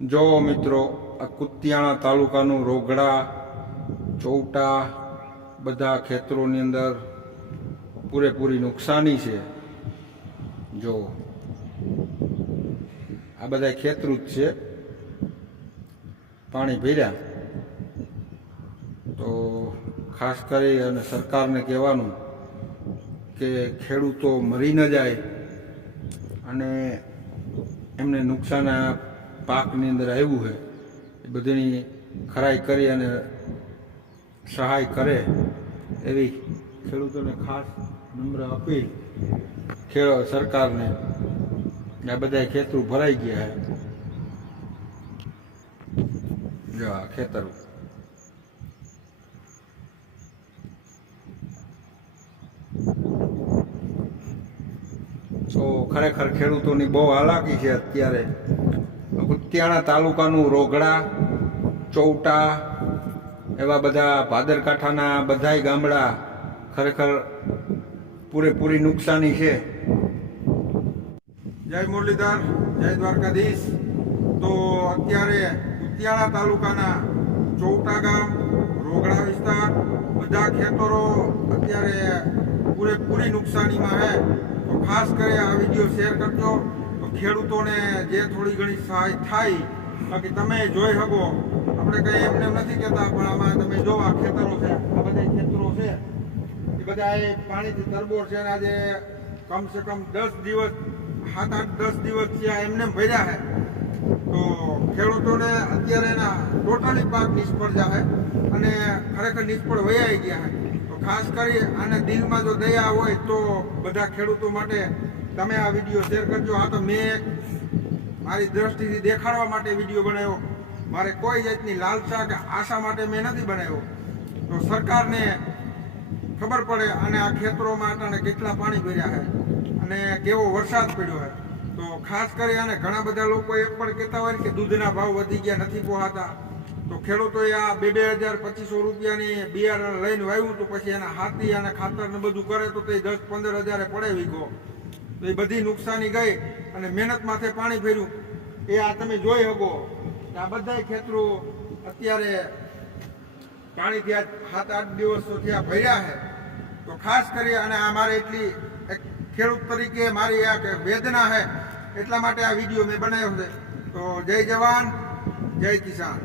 જો મિત્રો, આ કુતિયાણા તાલુકાનું રોગડા ચૌટા બધા ખેતરોની અંદર પૂરેપૂરી નુકસાની છે। જો આ બધા ખેતરું જ છે, પાણી ભર્યા તો ખાસ કરી અને સરકારને કહેવાનું કે ખેડૂતો મરી ન જાય અને એમને નુકસાન પાકની અંદર આવ્યું છે એ બધીની ખરાઈ કરી અને સહાય કરે એવી ખેડૂતોને ખાસ નમ્ર અપીલ સરકારને। આ બધા ખેતરું ભરાઈ ગયા છે। જો આ ખેતરું તો ખરેખર ખેડૂતોની બહુ હાલાકી છે। અત્યારે કુતિયાણા તાલુકાનું રોગડા ચૌટા એવા બધા ભાદરકાંઠાના બધાય ગામડા ખરેખર પૂરેપૂરી નુકસાની છે। જય મુરલીધર, જય દ્વારકાધીશ। તો અત્યારે કુતિયાણા તાલુકાના ચૌટા ગામ રોગડા વિસ્તાર બધા ખેતરો અત્યારે પૂરેપૂરી નુકસાનીમાં છે। તો ખાસ કરી આ વિડીયો શેર કરજો તો ખેડૂતોને જે થોડી ઘણી સહાય થાય। બાકી તમે જોઈ શકો, આપણે કંઈ એમને નથી કહેતા, પણ આમાં તમે જો આ ખેતરો છે, આ બધા ખેતરો છે એ બધા પાણીથી તરબોળ છે। આજે કમસે કમ 10 દિવસ 7-8-10 દિવસ થયા એમને ભર્યા છે। તો ખેડૂતોને અત્યારે એના ટોટલી પાક નિષ્ફળ જાય અને ખરેખર નિષ્ફળ વયાઈ ગયા છે। તો ખાસ કરી આને દિલમાં જો દયા હોય તો બધા ખેડૂતો માટે તમે આ વિડીયો શેર કરજો। આ તો મેં મારી દ્રષ્ટિથી દેખાડવા માટે વિડીયો બનાવ્યો, મારે કોઈ જાતની લાલસા કે આશા માટે મેં નથી બનાવ્યો। તો સરકારને ખબર પડે અને આ ખેતરોમાં અટાણે કેટલા પાણી ભર્યા છે અને કેવો વરસાદ પડ્યો છે। તો ખાસ કરી અને ઘણા બધા લોકો એ પણ કહેતા હોય કે દૂધના ભાવ વધી ગયા, નથી પહોંચાતા। તો ખેડૂતોએ આ 2,000-2,500 રૂપિયાની બિયારણ લઈને વાવ્યું તો પછી એના હાથી અને ખાતર ને બધું કરે તો તે 10-15 હજારે પડે વીઘો। તો એ બધી નુકસાની ગઈ અને મહેનત માથે પાણી ફેર્યું એ આ તમે જોઈ શકો કે આ બધા ખેતરો અત્યારે પાણીથી આ 7-8 દિવસોથી આ ભર્યા છે। તો ખાસ કરી અને આ મારે એટલી એક ખેડૂત તરીકે મારી આ વેદના છે, એટલા માટે આ વિડીયો મેં બનાવ્યો છે। તો જય જવાન, જય કિસાન।